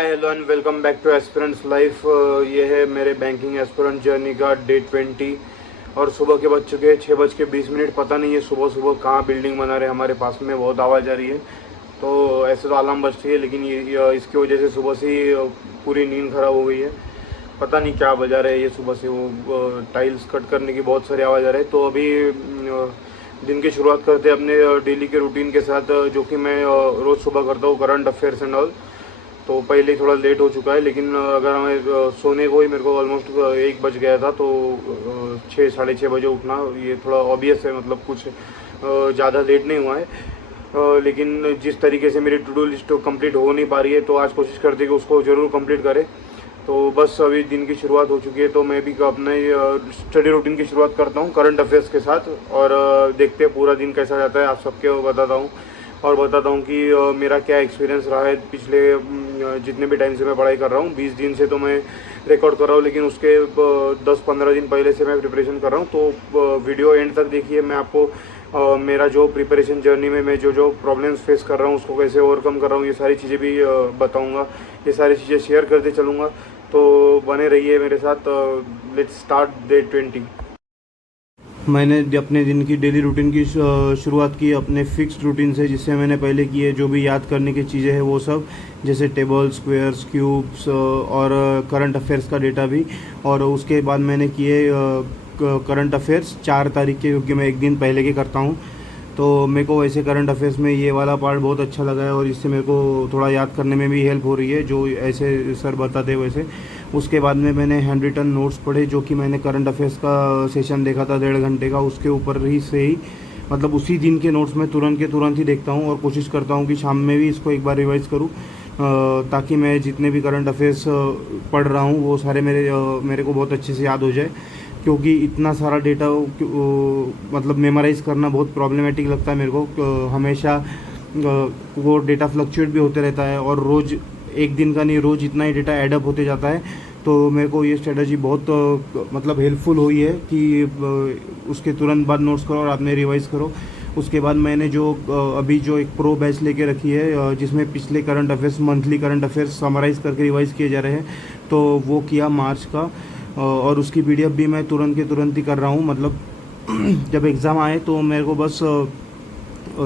Hi hello and welcome back two aspirants life. ये है मेरे बैंकिंग एस्पिरेंट जर्नी का डे 20 और सुबह के बज चुके हैं 6:20। पता नहीं है सुबह सुबह कहाँ बिल्डिंग बना रहे हमारे पास में, बहुत आवाज़ आ रही है। तो ऐसे तो अलार्म बजती है, लेकिन ये इसकी वजह से सुबह से ही पूरी नींद ख़राब हो गई है। पता नहीं क्या बजा रहे हैं ये सुबह से, वो टाइल्स कट करने की बहुत सारी आवाज़ आ रही है। तो अभी दिन की शुरुआत करते हैं अपने डेली के रूटीन के साथ, जो कि मैं रोज़ सुबह करता हूँ, करंट अफेयर्स एंड ऑल। तो पहले थोड़ा लेट हो चुका है, लेकिन अगर हमें सोने को ही मेरे को ऑलमोस्ट 1 बज गया था। तो 6 साढ़े 6 बजे उठना ये थोड़ा ऑब्वियस है, मतलब कुछ ज़्यादा लेट नहीं हुआ है। लेकिन जिस तरीके से मेरी टू डू लिस्ट कंप्लीट हो नहीं पा रही है, तो आज कोशिश करते कि उसको ज़रूर कंप्लीट करें। तो बस अभी दिन की शुरुआत हो चुकी है, तो मैं भी अपने स्टडी रूटीन की शुरुआत करता हूँ करंट अफेयर्स के साथ, और देखते हैं पूरा दिन कैसा जाता है। आप सबके बताता हूँ और बताता हूँ कि मेरा क्या एक्सपीरियंस रहा है पिछले जितने भी टाइम से मैं पढ़ाई कर रहा हूँ। 20 दिन से तो मैं रिकॉर्ड कर रहा हूँ, लेकिन उसके 10-15 दिन पहले से मैं प्रिपरेशन कर रहा हूँ। तो वीडियो एंड तक देखिए, मैं आपको मेरा जो प्रिपरेशन जर्नी में मैं जो प्रॉब्लम्स फेस कर रहा हूँ उसको कैसे ओवरकम कर रहा हूँ, ये सारी चीज़ें भी बताऊँगा, ये सारी चीज़ें शेयर करते चलूँगा। तो बने रहिए मेरे साथ। Let's start day 20। मैंने अपने दिन की डेली रूटीन की शुरुआत की अपने फिक्स्ड रूटीन से, जिससे मैंने पहले किए जो भी याद करने की चीज़ें हैं वो सब, जैसे टेबल, स्क्वायर्स, क्यूब्स और करंट अफेयर्स का डेटा भी। और उसके बाद मैंने किए करंट अफेयर्स 4 तारीख के, क्योंकि मैं एक दिन पहले के करता हूँ। तो मेरे को वैसे करंट अफेयर्स में ये वाला पार्ट बहुत अच्छा लगा है, और इससे मेरे को थोड़ा याद करने में भी हेल्प हो रही है, जो ऐसे सर बताते वैसे। उसके बाद में मैंने हैंड रिटन नोट्स पढ़े, जो कि मैंने करंट अफेयर्स का सेशन देखा था 1.5 घंटे का, उसके ऊपर ही से ही मतलब उसी दिन के नोट्स में तुरंत के तुरंत ही देखता हूँ, और कोशिश करता हूँ कि शाम में भी इसको एक बार रिवाइज़ करूँ, ताकि मैं जितने भी करंट अफेयर्स पढ़ रहा हूँ वो सारे मेरे को बहुत अच्छे से याद हो जाए। क्योंकि इतना सारा डेटा मतलब मेमोराइज़ करना बहुत प्रॉब्लमेटिक लगता है मेरे को। हमेशा वो डेटा फ्लक्चुएट भी होते रहता है, और रोज़ एक दिन का नहीं, रोज़ इतना ही डेटा एडअप होते जाता है। तो मेरे को ये स्ट्रेटजी बहुत मतलब हेल्पफुल हुई है कि उसके तुरंत बाद नोट्स करो और आपने रिवाइज़ करो। उसके बाद मैंने जो अभी जो एक प्रो बैच लेके रखी है, जिसमें पिछले current affairs, monthly current affairs summarise करके रिवाइज़ किए जा रहे हैं, तो वो किया मार्च का। और उसकी पीडीएफ भी मैं तुरंत के तुरंत ही कर रहा हूँ। मतलब जब एग्ज़ाम आए तो मेरे को बस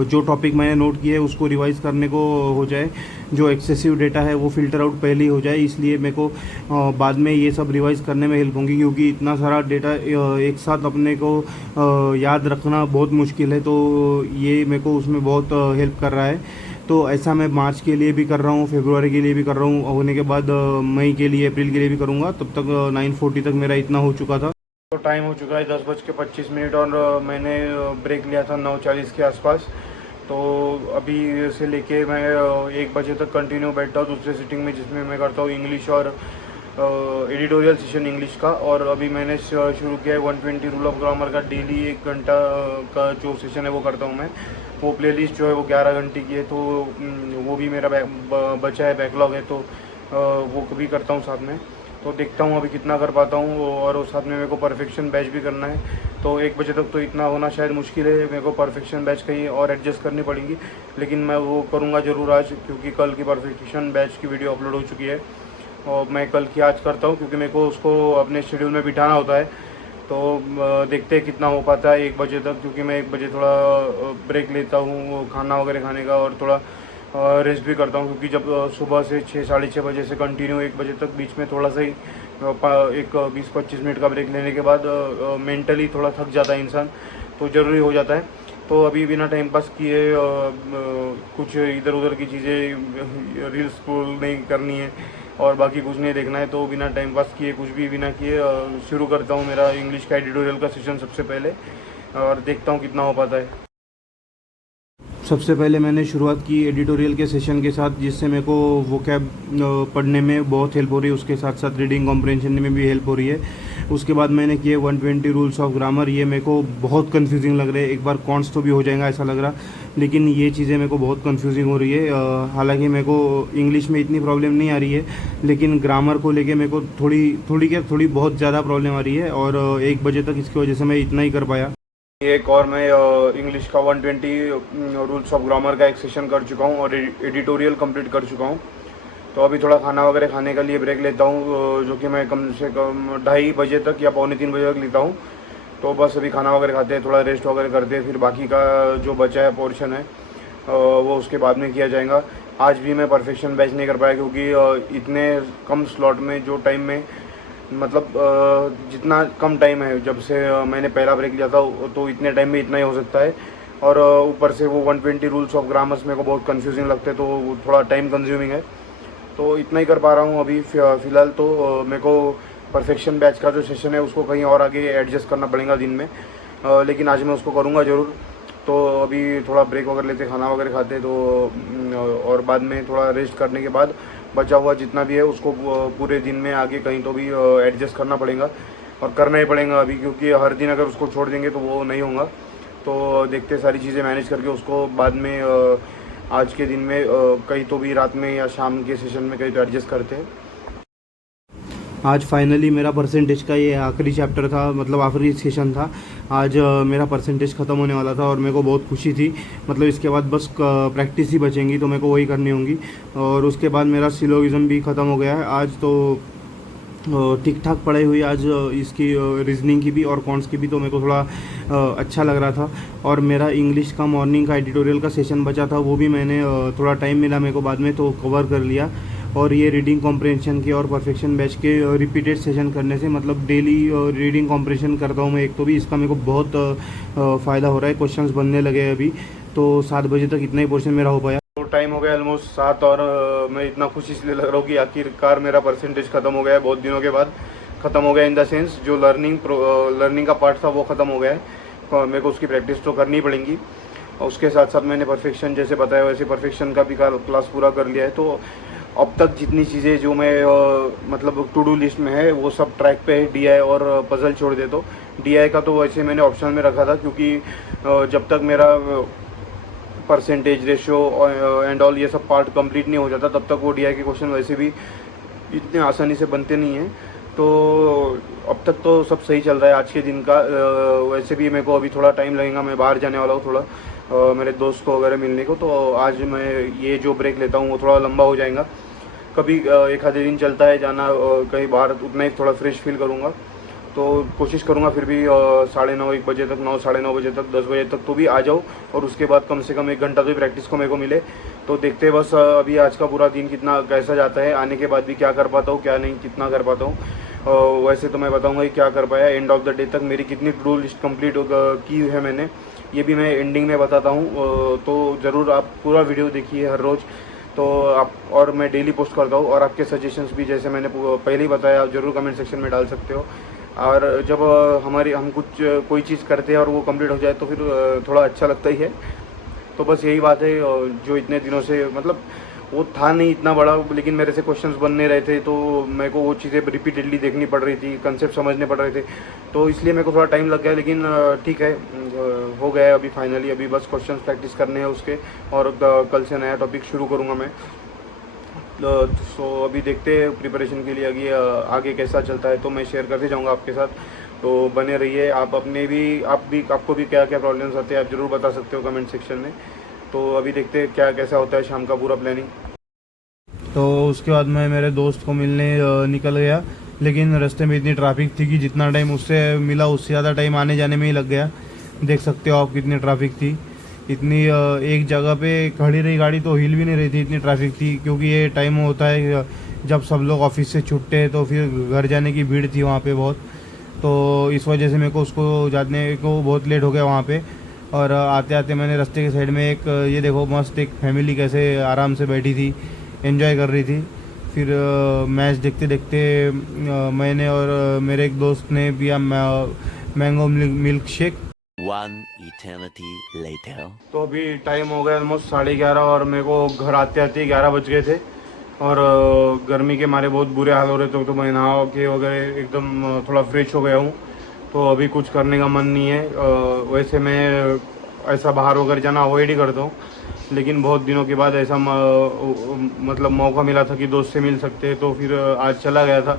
जो टॉपिक मैंने नोट किए उसको रिवाइज़ करने को हो जाए, जो एक्सेसिव डेटा है वो फ़िल्टर आउट पहले ही हो जाए। इसलिए मेरे को बाद में ये सब रिवाइज़ करने में हेल्प होंगी, क्योंकि इतना सारा डेटा एक साथ अपने को याद रखना बहुत मुश्किल है। तो ये मेरे को उसमें बहुत हेल्प कर रहा है। तो ऐसा मैं मार्च के लिए भी कर रहा हूँ, फरवरी के लिए भी कर रहा हूँ, होने के बाद मई के लिए, अप्रैल के लिए भी करूँगा। तब तक 9:40 तक मेरा इतना हो चुका था। तो टाइम हो चुका है 10:25, और मैंने ब्रेक लिया था 9:40 के आसपास। तो अभी से लेके मैं 1 बजे तक कंटिन्यू बैठता हूँ दूसरे सिटिंग में, जिसमें मैं करता हूँ इंग्लिश और एडिटोरियल सेशन इंग्लिश का। और अभी मैंने शुरू किया है 120 रूल ऑफ ग्रामर का, डेली 1 घंटा का जो सेशन है वो करता हूँ मैं। वो प्लेलिस्ट जो है वो 11 घंटे की है, तो वो भी मेरा बचा है, बैकलॉग है, तो वो भी करता हूँ साथ में। तो देखता हूँ अभी कितना कर पाता हूँ। और उस साथ में मेरे को परफेक्शन बैच भी करना है, तो 1 बजे तक तो इतना होना शायद मुश्किल है। मेरे को परफेक्शन बैच कहीं और एडजस्ट करनी पड़ेगी, लेकिन मैं वो करूँगा ज़रूर आज, क्योंकि कल की परफेक्शन बैच की वीडियो अपलोड हो चुकी है, और मैं कल की आज करता हूँ, क्योंकि मेरे को उसको अपने शेड्यूल में बिठाना होता है। तो देखते हैं कितना हो पाता है 1 बजे तक, क्योंकि मैं 1 बजे थोड़ा ब्रेक लेता हूँ खाना वगैरह खाने का, और थोड़ा रेस्ट भी करता हूँ। क्योंकि जब सुबह से 6-6:30 बजे से कंटिन्यू 1 बजे तक बीच में थोड़ा सा ही एक 20-25 मिनट का ब्रेक लेने के बाद मेंटली थोड़ा थक जाता है इंसान, तो ज़रूरी हो जाता है। तो अभी बिना टाइम पास किए कुछ इधर उधर की चीज़ें, रील्स स्क्रॉल नहीं करनी है और बाकी कुछ नहीं देखना है। तो बिना टाइम पास किए, कुछ भी बिना किए शुरू करता हूँ मेरा इंग्लिश का एडिटोरियल का सेशन सबसे पहले, और देखता हूँ कितना हो पाता है। सबसे पहले मैंने शुरुआत की एडिटोरियल के सेशन के साथ, जिससे मेरे को वोकैब पढ़ने में बहुत हेल्प हो रही है, उसके साथ साथ रीडिंग कॉम्प्रहेंशन में भी हेल्प हो रही है। उसके बाद मैंने किए 120 रूल्स ऑफ ग्रामर। ये मेरे को बहुत कंफ्यूजिंग लग रहे हैं, एक बार कॉन्स तो भी हो जाएगा ऐसा लग रहा, लेकिन ये चीज़ें मेरे को बहुत कंफ्यूजिंग हो रही है। हालांकि मेरे को इंग्लिश में इतनी प्रॉब्लम नहीं आ रही है, लेकिन ग्रामर को लेके मेरे को थोड़ी बहुत ज़्यादा प्रॉब्लम आ रही है, और 1 बजे तक इसकी वजह से मैं इतना ही कर पाया। एक और मैं इंग्लिश का 120 रूल्स ऑफ ग्रामर का एक सेशन कर चुका हूँ, और एडिटोरियल कंप्लीट कर चुका हूँ। तो अभी थोड़ा खाना वगैरह खाने के लिए ब्रेक लेता हूँ, जो कि मैं कम से कम 2:30 बजे तक या 2:45 तक लेता हूँ। तो बस अभी खाना वगैरह खाते हैं, थोड़ा रेस्ट वगैरह करते हैं, फिर बाकी का जो बचा है पोर्शन है वो उसके बाद में किया जाएगा। आज भी मैं परफेक्शन बैच नहीं कर पाया, क्योंकि इतने कम स्लॉट में जो टाइम में मतलब जितना कम टाइम है जब से मैंने पहला ब्रेक लिया था, तो इतने टाइम में इतना ही हो सकता है। और ऊपर से वो 120 रूल्स ऑफ ग्रामर्स मेरे को बहुत कंफ्यूजिंग लगते हैं, तो वो थोड़ा टाइम कंज्यूमिंग है। तो इतना ही कर पा रहा हूँ अभी फ़िलहाल। तो मेरे को परफेक्शन बैच का जो सेशन है उसको कहीं और आगे एडजस्ट करना पड़ेगा दिन में, लेकिन आज मैं उसको करूँगा ज़रूर। तो अभी थोड़ा ब्रेक वगैरह लेते, खाना वगैरह खाते, तो और बाद में थोड़ा रेस्ट करने के बाद बचा हुआ जितना भी है उसको पूरे दिन में आगे कहीं तो भी एडजस्ट करना पड़ेगा, और करना ही पड़ेगा अभी, क्योंकि हर दिन अगर उसको छोड़ देंगे तो वो नहीं होगा। तो देखते सारी चीज़ें मैनेज करके उसको बाद में आज के दिन में कहीं तो भी रात में या शाम के सेशन में कहीं तो एडजस्ट करते हैं। आज फाइनली मेरा परसेंटेज का ये आखिरी चैप्टर था, मतलब आखिरी सेशन था। आज मेरा परसेंटेज ख़त्म होने वाला था और मेरे को बहुत खुशी थी। मतलब इसके बाद बस प्रैक्टिस ही बचेंगी, तो मेरे को वही करनी होंगी। और उसके बाद मेरा सिलोगिज़म भी ख़त्म हो गया है आज। तो ठीक ठाक पढ़ाई हुई आज इसकी, रीजनिंग की भी और कॉन्ट्स की भी, तो मेरे को थोड़ा अच्छा लग रहा था। और मेरा इंग्लिश का मॉर्निंग का एडिटोरियल का सेशन बचा था, वो भी मैंने थोड़ा टाइम मिला मेरे को बाद में तो कवर कर लिया। और ये रीडिंग कॉम्प्रहेंशन के और परफेक्शन बैच के रिपीटेड सेशन करने से, मतलब डेली रीडिंग कॉम्प्रहेंशन करता हूँ मैं एक, तो भी इसका मेरे को बहुत फ़ायदा हो रहा है। क्वेश्चंस बनने लगे अभी, तो 7 बजे तक इतना ही पोर्शन मेरा हो पाया। तो टाइम हो गया ऑलमोस्ट 7, और मैं इतना खुश इसलिए लग रहा हूँ कि आखिरकार मेरा परसेंटेज ख़त्म हो गया है। बहुत दिनों के बाद ख़त्म हो गया, इन द सेंस जो लर्निंग का पार्ट था वो ख़त्म हो गया है। मेरे को उसकी प्रैक्टिस तो करनी पड़ेगी। और उसके साथ साथ मैंने परफेक्शन जैसे बताया वैसे परफेक्शन का भी क्लास पूरा कर लिया है। तो अब तक जितनी चीज़ें जो मैं मतलब टू डू लिस्ट में है वो सब ट्रैक पे है। DI और पज़ल छोड़ दे, तो DI का तो वैसे मैंने ऑप्शन में रखा था, क्योंकि जब तक मेरा परसेंटेज रेशियो एंड ऑल ये सब पार्ट कंप्लीट नहीं हो जाता, तब तक वो DI के क्वेश्चन वैसे भी इतने आसानी से बनते नहीं हैं। तो अब तक तो सब सही चल रहा है आज के दिन का। वैसे भी मेरे को अभी थोड़ा टाइम लगेगा, मैं बाहर जाने वाला हूँ थोड़ा मेरे दोस्त को वगैरह मिलने को। तो आज मैं ये जो ब्रेक लेता हूँ वो थोड़ा लंबा हो जाएगा। कभी एक आधे दिन चलता है जाना कहीं बाहर, उतना ही थोड़ा फ्रेश फील करूँगा। तो कोशिश करूँगा फिर भी 9:30 1 बजे तक, 9 साढ़े 9 बजे तक, 10 बजे तक तो भी आ जाऊँ, और उसके बाद कम से कम 1 घंटा तो भी प्रैक्टिस को मेरे को मिले। तो देखते हैं बस अभी आज का पूरा दिन कितना कैसा जाता है, आने के बाद भी क्या कर पाता हूँ क्या नहीं, कितना कर पाता हूँ। वैसे तो मैं बताऊँगा कि क्या कर पाया। एंड ऑफ द डे तक मेरी कितनी टू डू लिस्ट कम्प्लीट की है मैंने, ये भी मैं एंडिंग में बताता हूँ। तो ज़रूर आप पूरा वीडियो देखिए हर रोज़। तो आप, और मैं डेली पोस्ट करता हूँ, और आपके सजेशंस भी जैसे मैंने पहले ही बताया आप ज़रूर कमेंट सेक्शन में डाल सकते हो। और जब हम कोई चीज़ करते हैं और वो कंप्लीट हो जाए तो फिर थोड़ा अच्छा लगता ही है। तो बस यही बात है, जो इतने दिनों से मतलब वो था नहीं इतना बड़ा, लेकिन मेरे से क्वेश्चंस बन नहीं रहे थे, तो मेरे को वो चीज़ें रिपीटेडली देखनी पड़ रही थी, कंसेप्ट समझने पड़ रहे थे, तो इसलिए मेरे को थोड़ा टाइम लग गया। लेकिन ठीक है, हो गया है अभी फाइनली। अभी बस क्वेश्चंस प्रैक्टिस करने हैं उसके, और कल से नया टॉपिक शुरू करूँगा मैं। सो अभी देखते हैं प्रिपरेशन के लिए आगे कैसा चलता है, तो मैं शेयर करते जाऊँगा आपके साथ। तो बने रहिए। आप अपने भी आपको भी क्या क्या प्रॉब्लम्स आते हैं आप ज़रूर बता सकते हो कमेंट सेक्शन में। तो अभी देखते हैं क्या कैसा होता है शाम का पूरा प्लानिंग। तो उसके बाद मैं मेरे दोस्त को मिलने निकल गया, लेकिन रास्ते में इतनी ट्रैफिक थी कि जितना टाइम उससे मिला उससे ज़्यादा टाइम आने जाने में ही लग गया। देख सकते हो आप कितनी ट्रैफिक थी। इतनी एक जगह पे खड़ी रही गाड़ी तो हिल भी नहीं रही थी, इतनी ट्रैफिक थी। क्योंकि ये टाइम होता है जब सब लोग ऑफिस से छुट्टे हैं, तो फिर घर जाने की भीड़ थी वहाँ पे बहुत। तो इस वजह से मेरे को उसको जाने को बहुत लेट हो गया वहाँ पे। और आते आते मैंने रास्ते के साइड में एक ये देखो मस्त एक फैमिली कैसे आराम से बैठी थी, एंजॉय कर रही थी। फिर मैच देखते देखते मैंने और मेरे एक दोस्त ने पिया mango milk shake. One eternity later. तो अभी टाइम हो गया ऑलमोस्ट 11:30, और मेरे को घर आते आते 11 बज गए थे। और गर्मी के मारे बहुत बुरे हाल हो रहे थे, तो मैं नहा के वगैरह एकदम थोड़ा फ्रेश हो गया हूँ। तो अभी कुछ करने का मन नहीं है। वैसे मैं ऐसा बाहर वगैरह जाना अवॉइड ही करता हूँ, लेकिन बहुत दिनों के बाद ऐसा मतलब मौका मिला था कि दोस्त से मिल सकते हैं, तो फिर आज चला गया था।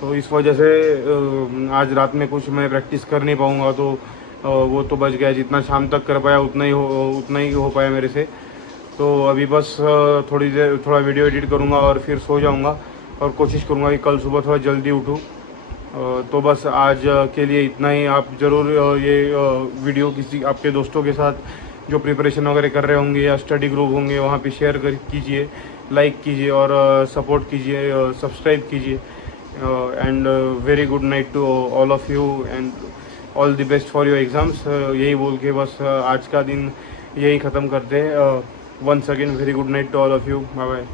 तो इस वजह से आज रात में कुछ मैं प्रैक्टिस कर नहीं पाऊँगा, तो वो तो बच गया। जितना शाम तक कर पाया उतना ही हो पाया मेरे से। तो अभी बस थोड़ी देर थोड़ा वीडियो एडिट करूँगा और फिर सो जाऊँगा और कोशिश करूँगा कि कल सुबह थोड़ा जल्दी उठूँ। तो बस आज के लिए इतना ही। आप ज़रूर ये वीडियो किसी आपके दोस्तों के साथ जो प्रिपरेशन वगैरह कर रहे होंगे या स्टडी ग्रुप होंगे वहाँ पे शेयर कर कीजिए, लाइक कीजिए और सपोर्ट कीजिए, सब्सक्राइब कीजिए। And very good night to all of you and all the best for your exams. यही बोल के बस आज का दिन यही ख़त्म करते हैं। Once again very good night to all of you. Bye bye.